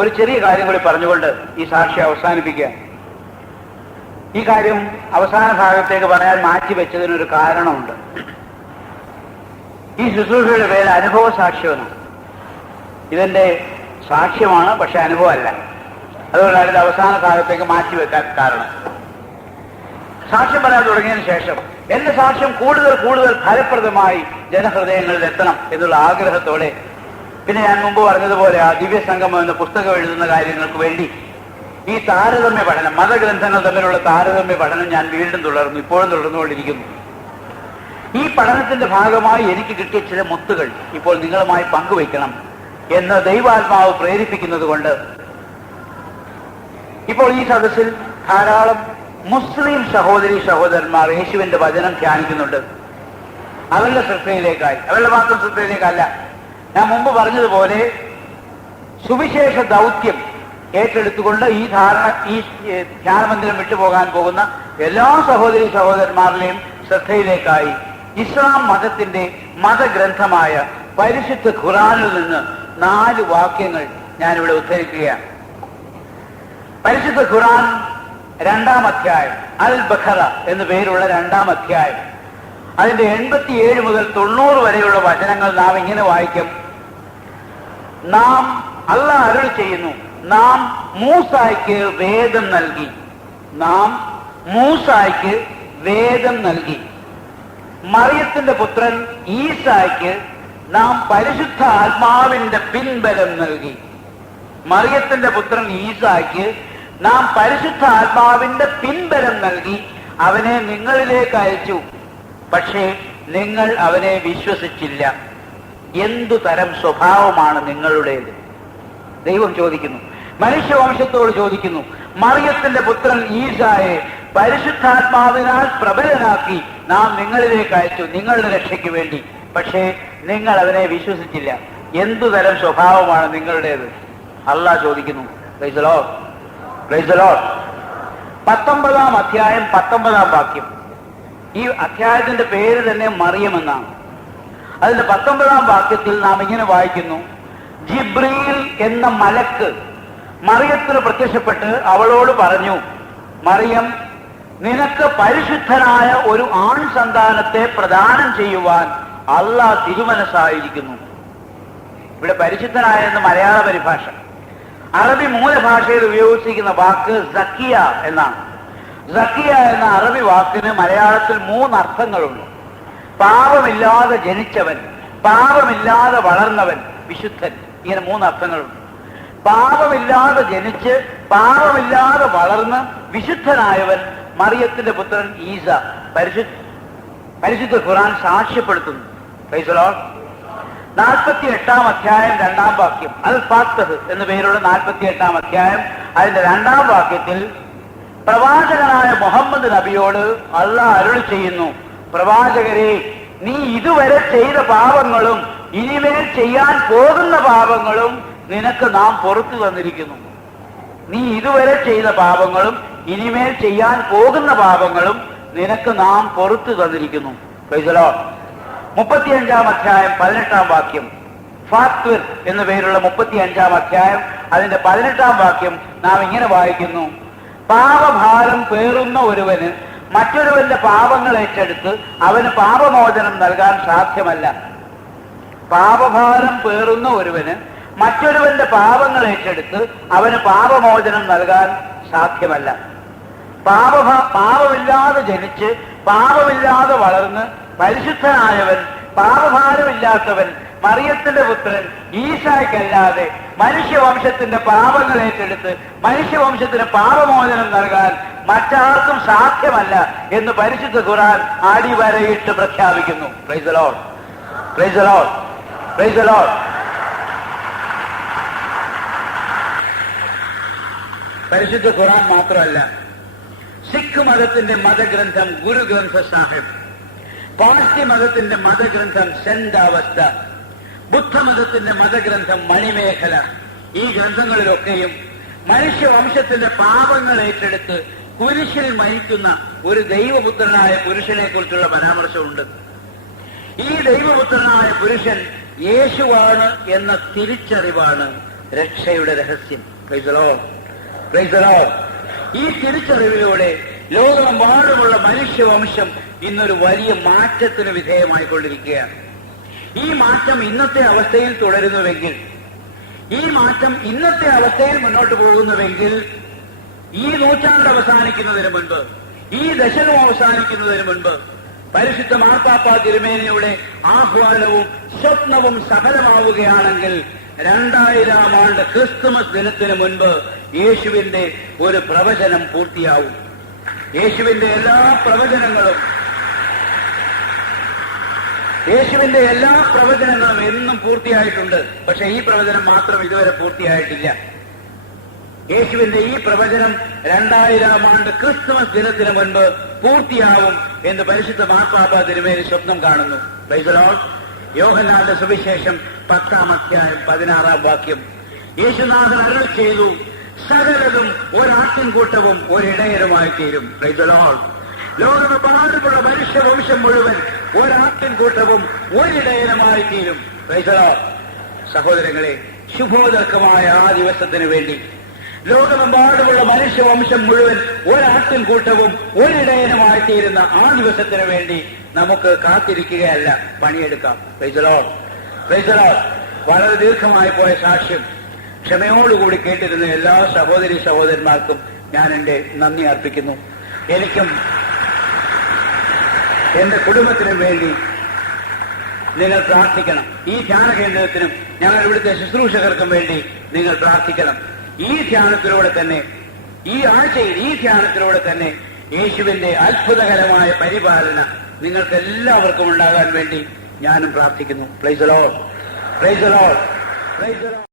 ഒരു ചെറിയ കാര്യം കൂടി പറഞ്ഞുകൊണ്ട് ഈ സാക്ഷി അവസാനിപ്പിക്കുക. ഈ കാര്യം അവസാന ഭാഗത്തേക്ക് പറയാൻ മാറ്റിവെച്ചതിനൊരു കാരണമുണ്ട്. ഈ ശുശ്രൂഷയുടെ പേര് അനുഭവ സാക്ഷ്യമെന്ന്. ഇതെന്റെ സാക്ഷ്യമാണ്, പക്ഷെ അനുഭവമല്ല. അതുകൊണ്ടാണ് ഇത് അവസാന ഭാഗത്തേക്ക് മാറ്റിവെക്കാൻ കാരണം. സാക്ഷ്യം പറയാൻ തുടങ്ങിയതിന് ശേഷം എന്റെ സാക്ഷ്യം കൂടുതൽ കൂടുതൽ ഫലപ്രദമായി ജനഹൃദയങ്ങളിൽ എത്തണം എന്നുള്ള ആഗ്രഹത്തോടെ, പിന്നെ ഞാൻ മുമ്പ് പറഞ്ഞതുപോലെ ആ ദിവ്യസംഗമം എന്ന പുസ്തകം എഴുതുന്ന കാര്യങ്ങൾക്ക് വേണ്ടി ഈ താരതമ്യ പഠനം, മതഗ്രന്ഥങ്ങൾ തമ്മിലുള്ള താരതമ്യ പഠനം ഞാൻ വീണ്ടും തുടർന്നു, ഇപ്പോഴും തുടർന്നുകൊണ്ടിരിക്കുന്നു. ഈ പഠനത്തിന്റെ ഭാഗമായി എനിക്ക് കിട്ടിയ ചില മുത്തുകൾ ഇപ്പോൾ നിങ്ങളുമായി പങ്കുവയ്ക്കണം എന്ന് ദൈവാത്മാവ് പ്രേരിപ്പിക്കുന്നത് കൊണ്ട് ഇപ്പോൾ ഈ സദസ്സിൽ ധാരാളം മുസ്ലിം സഹോദരി സഹോദരന്മാർ യേശുവിന്റെ വചനം ധ്യാനിക്കുന്നുണ്ട്. അവരുടെ ശ്രദ്ധയിലേക്കായി, അവരുടെ മാത്രം ശ്രദ്ധയിലേക്കല്ല. ഞാൻ മുമ്പ് പറഞ്ഞതുപോലെ സുവിശേഷ ദൗത്യം ഏറ്റെടുത്തുകൊണ്ട് ഈ ധ്യാനമന്ദിരം വിട്ടുപോകാൻ പോകുന്ന എല്ലാ സഹോദരി സഹോദരന്മാരുടെയും ശ്രദ്ധയിലേക്കായി ഇസ്ലാം മതത്തിന്റെ മതഗ്രന്ഥമായ പരിശുദ്ധ ഖുർആനിൽ നിന്ന് 4 വാക്യങ്ങൾ ഞാനിവിടെ ഉദ്ധരിക്കുകയാണ്. പരിശുദ്ധ ഖുർആൻ 2-ാം അധ്യായം, അൽ ബഖറ എന്നു പേരുള്ള 2-ാം അധ്യായം, അതിന്റെ 87 മുതൽ 90 വരെയുള്ള വചനങ്ങൾ നാം ഇങ്ങനെ വായിക്കും. നാം അല്ലാഹ് അരുളി ചെയ്യുന്നു, നാം മൂസായ്ക്ക് വേദം നൽകി. നാം മൂസായ്ക്ക് വേദം നൽകി. മറിയത്തിന്റെ പുത്രൻ ഈസായ്ക്ക് നാം പരിശുദ്ധ ആത്മാവിന്റെ പിൻബലം നൽകി. മറിയത്തിന്റെ പുത്രൻ ഈസായ്ക്ക് നാം പരിശുദ്ധ ആത്മാവിന്റെ പിൻബലം നൽകി. അവനെ നിങ്ങളിലേക്ക് അയച്ചു, പക്ഷേ നിങ്ങൾ അവനെ വിശ്വസിച്ചില്ല. എന്തു തരം സ്വഭാവമാണ് നിങ്ങളുടേത്? ദൈവം ചോദിക്കുന്നു, മനുഷ്യവംശത്തോട് ചോദിക്കുന്നു. മറിയത്തിന്റെ പുത്രൻ ഈസായെ പരിശുദ്ധാത്മാവിനാൽ പ്രബലനാക്കി നാം നിങ്ങളിലേക്ക് അയച്ചു, നിങ്ങളുടെ രക്ഷയ്ക്ക് വേണ്ടി. പക്ഷേ നിങ്ങൾ അവനെ വിശ്വസിച്ചില്ല. എന്തു തരം സ്വഭാവമാണ് നിങ്ങളുടേത്? അല്ലാഹ് ചോദിക്കുന്നു. Price the lord, praise the Lord. 19-ാം അധ്യായം 19-ാം വാക്യം. ഈ അധ്യായത്തിന്റെ പേര് തന്നെ മറിയം എന്നാണ്. അതിന്റെ 19-ാം വാക്യത്തിൽ നാം ഇങ്ങനെ വായിക്കുന്നു. ജിബ്രീൽ എന്ന മലക്ക് മറിയത്തിന് പ്രത്യക്ഷപ്പെട്ട് അവളോട് പറഞ്ഞു, മറിയം, നിനക്ക് പരിശുദ്ധനായ ഒരു ആൺ സന്താനത്തെ പ്രദാനം ചെയ്യുവാൻ അല്ലാഹ് തിരുമനസ്സായിരിക്കുന്നു. ഇവിടെ പരിശുദ്ധനായ എന്ന് മലയാള പരിഭാഷ. അറബി മൂലഭാഷയിൽ ഉപയോഗിച്ചിരിക്കുന്ന വാക്ക് സക്കിയ എന്നാണ്. സക്കിയ എന്ന അറബി വാക്കിന് മലയാളത്തിൽ 3 അർത്ഥങ്ങളുണ്ട്. പാപമില്ലാതെ ജനിച്ചവൻ, പാപമില്ലാതെ വളർന്നവൻ, വിശുദ്ധൻ. ഇങ്ങനെ 3 അർത്ഥങ്ങളുണ്ട്. പാപമില്ലാതെ ജനിച്ച് പാപമില്ലാതെ വളർന്ന് വിശുദ്ധനായവൻ മറിയത്തിന്റെ പുത്രൻ ഈസ. പരിശുദ്ധ ഖുർആൻ സാക്ഷ്യപ്പെടുത്തുന്നു. Price the Lord. 48-ാം അധ്യായം 2-ാം വാക്യം, അൽ ഫാത്തഹ് എന്നു പേരുള്ള 48-ാം അധ്യായം, അതിന്റെ 2-ാം വാക്യത്തിൽ പ്രവാചകനായ മുഹമ്മദ് നബിയോട് അല്ലാഹ് അരുളി ചെയ്യുന്നു, പ്രവാചകരെ, നീ ഇതുവരെ ചെയ്ത പാപങ്ങളും ഇനിമേൽ ചെയ്യാൻ പോകുന്ന പാപങ്ങളും നിനക്ക് നാം പുറത്തു തന്നിരിക്കുന്നു. നീ ഇതുവരെ ചെയ്ത പാപങ്ങളും ഇനിമേൽ ചെയ്യാൻ പോകുന്ന പാപങ്ങളും നിനക്ക് നാം പുറത്തു തന്നിരിക്കുന്നു. Price the Lord. 35-ാം അധ്യായം 18-ാം വാക്യം, ഫാത്വിർ എന്നു പേരുള്ള 35-ാം അധ്യായം, അതിന്റെ 18-ാം വാക്യം നാം ഇങ്ങനെ വായിക്കുന്നു. പാപഭാരം പേറുന്ന ഒരുവന് മറ്റൊരുവന്റെ പാപങ്ങൾ ഏറ്റെടുത്ത് അവന് പാപമോചനം നൽകാൻ സാധ്യമല്ല. പാപഭാരം പേറുന്ന ഒരുവന് മറ്റൊരുവന്റെ പാപങ്ങൾ ഏറ്റെടുത്ത് അവന് പാപമോചനം നൽകാൻ സാധ്യമല്ല. പാപമില്ലാതെ ജനിച്ച് പാപമില്ലാതെ വളർന്ന് പരിശുദ്ധനായവൻ, പാപഭാരമില്ലാത്തവൻ, മറിയത്തിന്റെ പുത്രൻ ഈസായ്ക്കല്ലാതെ മനുഷ്യവംശത്തിന്റെ പാപങ്ങൾ ഏറ്റെടുത്ത് മനുഷ്യവംശത്തിന് പാപമോചനം നൽകാൻ മറ്റാർക്കും സാധ്യമല്ല എന്ന് പരിശുദ്ധ ഖുർആൻ അടിവരയിട്ട് പ്രഖ്യാപിക്കുന്നു. Price the lord, praise the lord, praise the Lord. പരിശുദ്ധ ഖുർആൻ മാത്രമല്ല, സിഖ് മതത്തിന്റെ മതഗ്രന്ഥം ഗുരു ഗ്രന്ഥ സാഹിബ്, പാർസി മതത്തിന്റെ മതഗ്രന്ഥം സെന്താവസ്ഥ, ബുദ്ധമതത്തിന്റെ മതഗ്രന്ഥം മണിമേഖല, ഈ ഗ്രന്ഥങ്ങളിലൊക്കെയും മനുഷ്യവംശത്തിന്റെ പാപങ്ങൾ ഏറ്റെടുത്ത് കുരിശിൽ മരിക്കുന്ന ഒരു ദൈവപുത്രനായ പുരുഷനെ കുറിച്ചുള്ള പരാമർശമുണ്ട്. ഈ ദൈവപുത്രനായ പുരുഷൻ യേശുവാണ് എന്ന തിരിച്ചറിവാണ് രക്ഷയുടെ രഹസ്യം. Price the lord, praise the Lord. ഈ തിരിച്ചറിവിലൂടെ ലോകമെമ്പാടുമുള്ള മനുഷ്യവംശം ഇന്നൊരു വലിയ മാറ്റത്തിന് വിധേയമായിക്കൊണ്ടിരിക്കുകയാണ്. ഈ മാറ്റം ഇന്നത്തെ അവസ്ഥയിൽ തുടരുന്നുവെങ്കിൽ, ഈ മാറ്റം ഇന്നത്തെ അവസ്ഥയിൽ മുന്നോട്ട് പോകുന്നുവെങ്കിൽ, ഈ നൂറ്റാണ്ട് അവസാനിക്കുന്നതിന് മുൻപ്, ഈ ദശകം അവസാനിക്കുന്നതിന് മുൻപ് പരിശുദ്ധ മാർപ്പാപ്പ തിരുമേനിയുടെ ആഹ്വാനവും സ്വപ്നവും സഫലമാവുകയാണെങ്കിൽ 2000 ആണ്ട് ക്രിസ്തുമസ് ദിനത്തിന് മുൻപ് യേശുവിന്റെ ഒരു പ്രവചനം പൂർത്തിയാവും. യേശുവിന്റെ എല്ലാ പ്രവചനങ്ങളും എന്നും പൂർത്തിയായിട്ടുണ്ട്. പക്ഷെ ഈ പ്രവചനം മാത്രം ഇതുവരെ പൂർത്തിയായിട്ടില്ല. യേശുവിന്റെ ഈ പ്രവചനം 2000 ആണ്ട് ക്രിസ്തുമസ് ദിനത്തിന് മുൻപ് പൂർത്തിയാവും എന്ന് പരിശുദ്ധ മാർപ്പാപ്പ തിരുമേനി സ്വപ്നം കാണുന്നു. Price the Lord. യോഹന്നാന്റെ സുവിശേഷം 10-ാം അധ്യായം 16-ാം വാക്യം. യേശുനാഥൻ അരുളി ചെയ്തു, സകലതും ഒരാട്ടിൻകൂട്ടവും ഒരിടയരുമായി തീരും. Price the Lord. ലോകമെമ്പാടുമുള്ള മനുഷ്യവംശം മുഴുവൻ ഒരാട്ടിൻകൂട്ടവും ഒരിടയനുമായി തീരും. Price the Lord. സഹോദരങ്ങളെ, ശുഭോദർക്കമായ ആ ദിവസത്തിന് വേണ്ടി ലോകമെമ്പാടുമുള്ള മനുഷ്യവംശം മുഴുവൻ ഒരാട്ടിൻകൂട്ടവും ഒരിടയനുമായി തീരുന്ന ആ ദിവസത്തിന് വേണ്ടി നമുക്ക് കാത്തിരിക്കുകയല്ല, പണിയെടുക്കാം. Praise the lord, praise the lord. വളരെ ദീർഘമായി പോയ സാക്ഷ്യം ക്ഷമയോടുകൂടി കേട്ടിരുന്ന എല്ലാ സഹോദരി സഹോദരന്മാർക്കും ഞാൻ എന്റെ നന്ദി അർപ്പിക്കുന്നു. എനിക്കും എന്റെ കുടുംബത്തിനും വേണ്ടി നിങ്ങൾ പ്രാർത്ഥിക്കണം. ഈ ധ്യാന കേന്ദ്രത്തിനും ഞങ്ങൾ ഇവിടുത്തെ ശുശ്രൂഷകർക്കും വേണ്ടി നിങ്ങൾ പ്രാർത്ഥിക്കണം. ഈ ധ്യാനത്തിലൂടെ തന്നെ, ഈ ആഴ്ചയിൽ ഈ ധ്യാനത്തിലൂടെ തന്നെ യേശുവിന്റെ അത്ഭുതകരമായ പരിപാലന നിങ്ങൾക്ക് എല്ലാവർക്കും ഉണ്ടാകാൻ വേണ്ടി ഞാനും പ്രാർത്ഥിക്കുന്നു. Price the lord, praise the lord, praise the Lord.